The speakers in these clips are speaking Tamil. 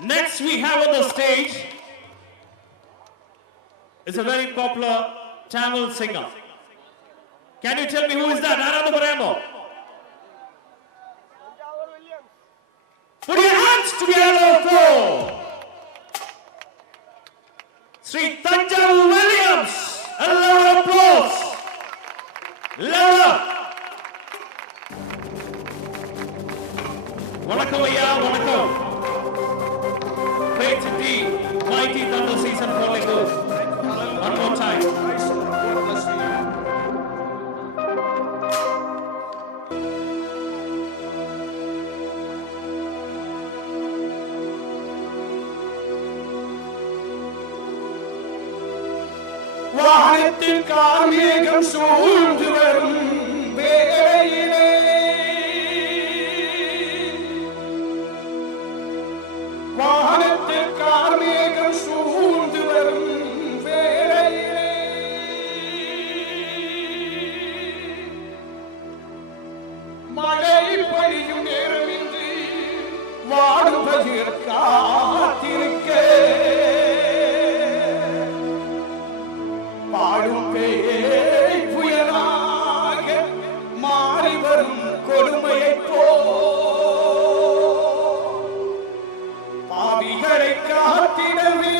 Next we have on the stage is a very popular Tamil singer. Can you tell me who is that? Aradu Parayamo. Put your hands together for Sri Thanjavur Williams. A loud applause. Louder. Vanakkam ayya, vanakkam. Great indeed. Mighty thunder season calling out. One more time. வானத்தில் கார்மேகம் சூழ்ந்து வரும் வேளையிலே வானத்தில் கார்மேகம் சூழ்ந்து வரும் வேளையிலே மழை பொழியும் நேரமின்றி வாடுவதில் காத்திருக்க பாடும் பேய் புயலாக மாறி வரும் கொடுமையைப் பாவிகளை காத்திடவே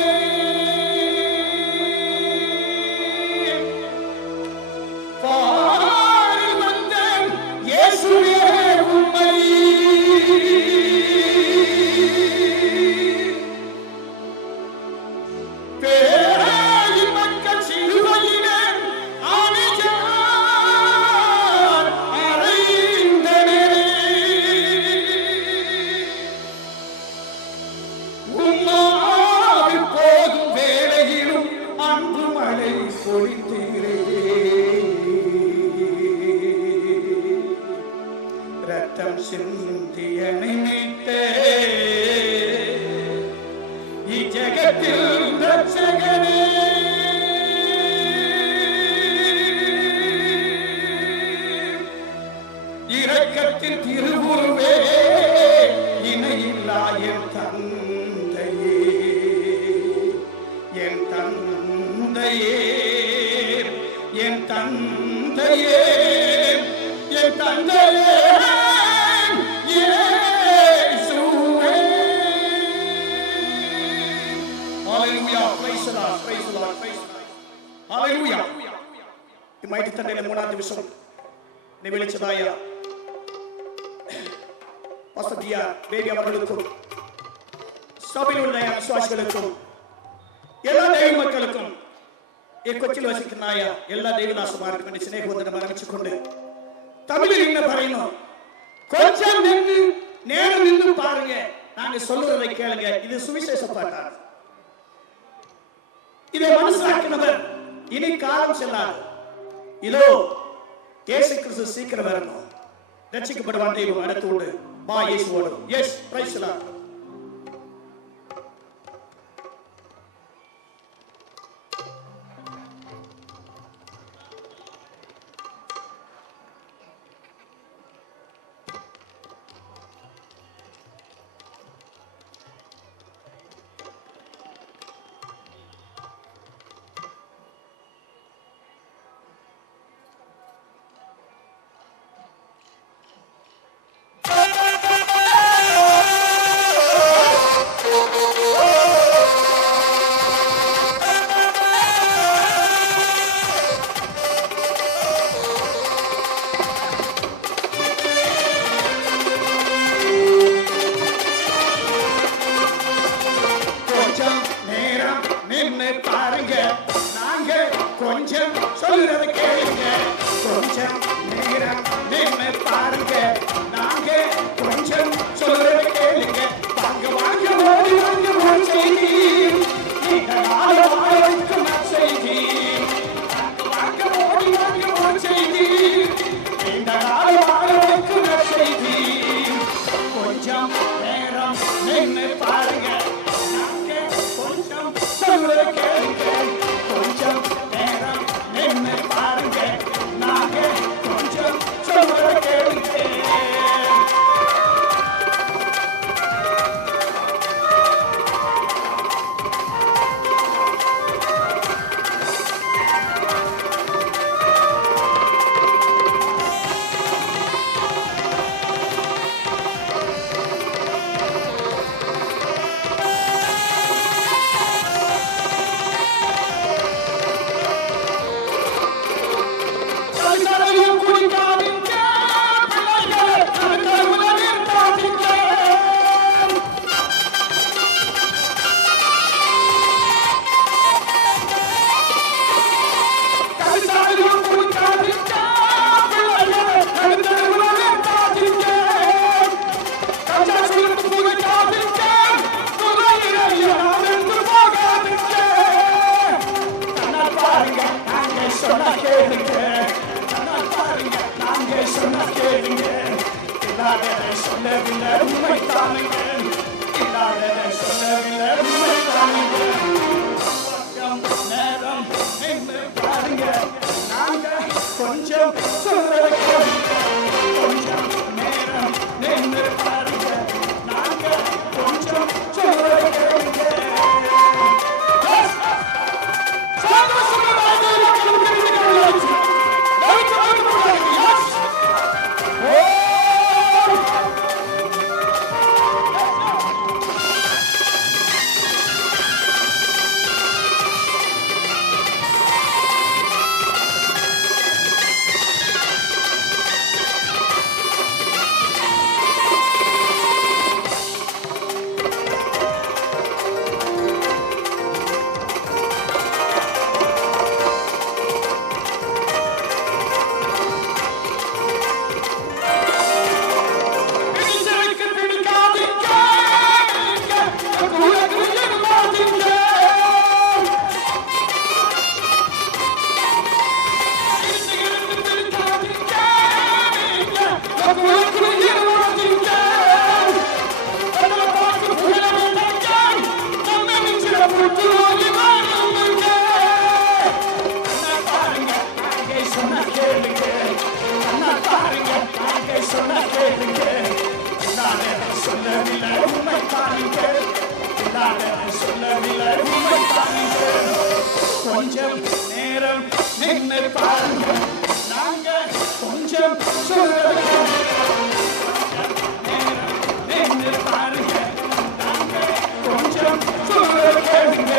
பாரி வந்த இயேசுவே உம்மை ரத்தம் சிந்தியனை மீட்டே இஜகத்தில் ரட்சகனே இரக்கத்தின் திருவுருவே இணையில்லா என் தந்தையே என் தந்தையே என் தந்தையே என் தந்தையே இயேசுவே. Hallelujah, praise the Lord, praise the Lord, praise the Lord. Hallelujah. இம்மாய்ட்டு தந்தையில மூணாவது விஷயம் நிகழ்ச்சதாய வசதியா தேவி அவர்களுக்கும் சபையில் உள்ள விசுவாசிகளுக்கும் எல்லா தெய்வ மக்களுக்கும் கொச்சியில் வசிக்கிறாய எல்லா தெய்வதாசமாருக்கும் சிநேகவந்தனம் ஆரம்பிச்சுக்கொண்டு தமிழில் என்ன பறையணும் கொஞ்சம் நின்று நேரம் நின்று பாருங்க நாங்க சொல்லுவதை கேளுங்க இது சுவிசேஷ பாட்டார் இதை மனசாக்கினவர் இனி காலம் செல்லாது இதோ இயேசு கிறிஸ்து சீக்கிரம் வரணும் ரட்சிக்கப்படுவான் தெய்வம் அடுத்து உண்டு வா இயேசுவோடு எஸ் பிரைஸ் தி லார்ட். கொஞ்சம் சொல்லுறது கேளுங்க கொஞ்சம் நேரம் நின்னு பாருங்க நாங்க கொஞ்சம் சொல்லுறது கேளுங்க வாங்க வாங்க ஓடி வாங்க ஒரு செய்தி இந்த நாள வாழக்கும் செய்தி வாங்க வாங்க ஓடி வாங்க ஒரு செய்தி இந்த நாள வாழக்கும் செய்தி கொஞ்சம் நேரம் நின்னு பாருங்க நாங்க கொஞ்சம் சொல்லுறது கேளுங்க கொஞ்சம் பாருங்க நாங்க கொஞ்சம் சொல்ற கேளுங்க இல்லாததை சொல்லவில்லை உண்மை தானுங்க, இல்லாததை சொல்லவில்லை உண்மை தானுங்க. கொஞ்சம் நேரம் நின்று பாருங்க, நாங்க கொஞ்சம் சொல்றதை கேளுங்க. கொஞ்சம் நேரம் நின்று பாருங்க, நாங்க கொஞ்சம் சொல்றதை கேளுங்க. கொஞ்சம் நேரம் நின்று பாருங்க, நாங்க கொஞ்சம் சொல்றதை நின்று பாருங்க, நாங்க கொஞ்சம் சொல்றதை கேளுங்க.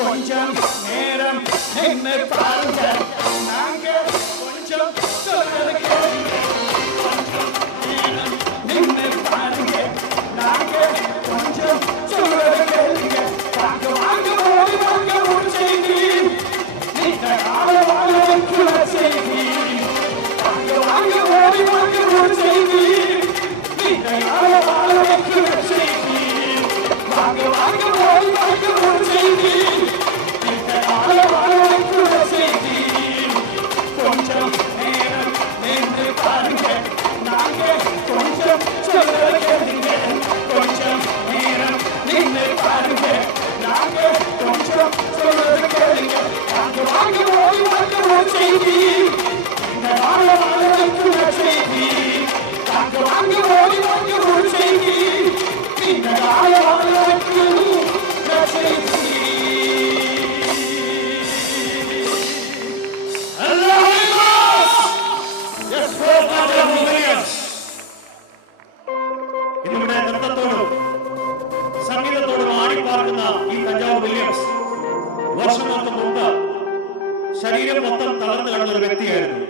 கொஞ்சம் நேரம் நின்று பாருங்க, நாங்க கொஞ்சம் சொல்றதை கேளுங்க. கொஞ்சம் நேரம் நின்று பாருங்க, நாங்க கொஞ்சம் சொல்றதை கேளுங்க. வாங்க வாங்க ஓடி வாங்க ஒரு செய்தி, நீங்க ஆள வாழ வைக்கிற செய்தி. வாங்க வாங்க ஓடி வாங்க ஒரு செய்தி, நீங்க ஆள வாழ வைக்கிற செய்தி. வாங்க வாங்க ஓடி வாங்க ஒரு செய்தி, கொஞ்சம் நேரம் நின்று பாருங்க, நாங்க கொஞ்சம் சொல்றதை கேளுங்க. கொஞ்சம் நேரம் நின்று பாருங்க, நாங்க கொஞ்சம் சொல்றதை கேளுங்க. வாங்க வாங்க ஓடி வாங்க ஒரு செய்தி, இந்த வாழ வாழ வைக்கிற செய்தி. வாங்க வாங்க ஓடி வாங்க ஒரு செய்தி, இந்த வாழ வாழ வைக்கிற செய்தி. ഇതിവിടെ നൃത്തത്തോടും സംഗീതത്തോടും ആടിപ്പാർക്കുന്ന ഈ തഞ്ചാവൂർ വില്യംസ് വർഷങ്ങൾക്ക് മുമ്പ് ശരീരം മൊത്തം തളർന്നു കിടന്ന ഒരു വ്യക്തിയായിരുന്നു.